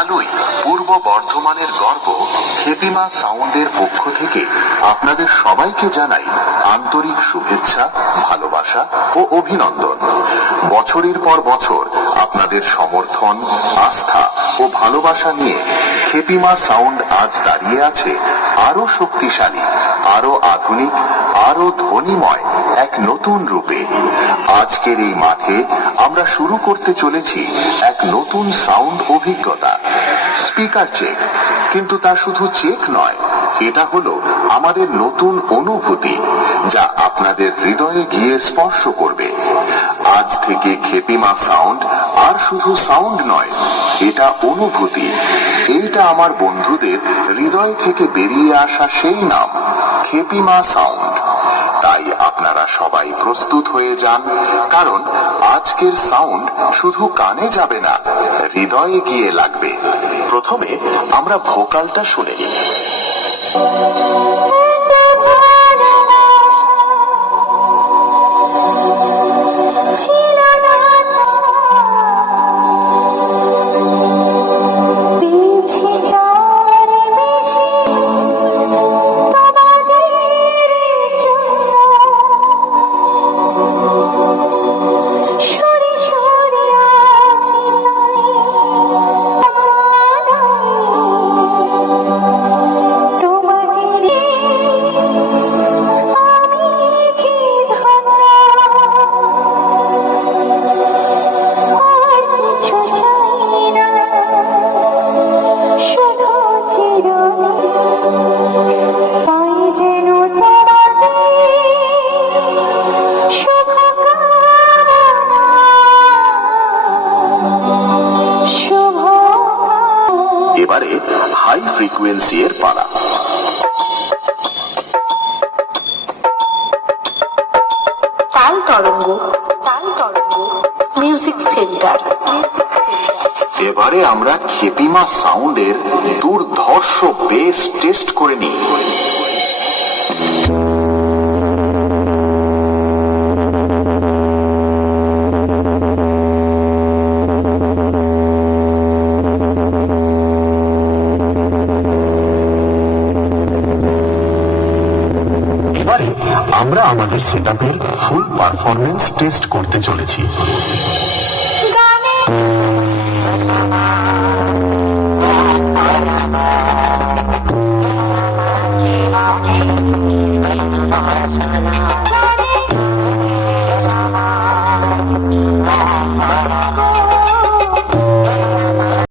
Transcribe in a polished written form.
আলুই পূর্ব বর্ধমানের গর্ব খেপিমা সাউন্ডের পক্ষ থেকে আপনাদের সবাইকে জানাই আন্তরিক শুভেচ্ছা, ভালোবাসা ও অভিনন্দন। বছরের পর বছর আপনাদের সমর্থন, আস্থা ও ভালোবাসা নিয়ে খেপিমা সাউন্ড আজ দাঁড়িয়ে আছে আরো শক্তিশালী, আরো আধুনিক, আরো ধ্বনিময় এক নতুন রূপে। আজকের এই মাঠে আমরা শুরু করতে চলেছি এক নতুন সাউন্ড অভিজ্ঞতা। স্পিকার চেক, কিন্তু তা শুধু চেক নয়, এটা হলো আমাদের নতুন অনুভূতি যা আপনাদের হৃদয়ে গিয়ে স্পর্শ করবে। আজ থেকে খেপিমা সাউন্ড আর শুধু সাউন্ড নয়, এটা অনুভূতি। এইটা আমার বন্ধুদের হৃদয় থেকে বেরিয়ে আসা সেই নাম, খেপিমা সাউন্ড। তাই আপনারা সবাই প্রস্তুত হয়ে যান, কারণ আজকের সাউন্ড শুধু কানে যাবে না, হৃদয়ে গিয়ে লাগবে। প্রথমে আমরা ভোকালটা শুনে নিই। এবারে হাই ফ্রিকোয়েন্সি এর পালা। তাল তরঙ্গ মিউজিক সেন্টার। এবারে আমরা খেপিমা সাউন্ডের দুর্ধর্ষ বেস টেস্ট করে নিই। আমরা আমাদের সেটআপের ফুল পারফরম্যান্স টেস্ট করতে চলেছি।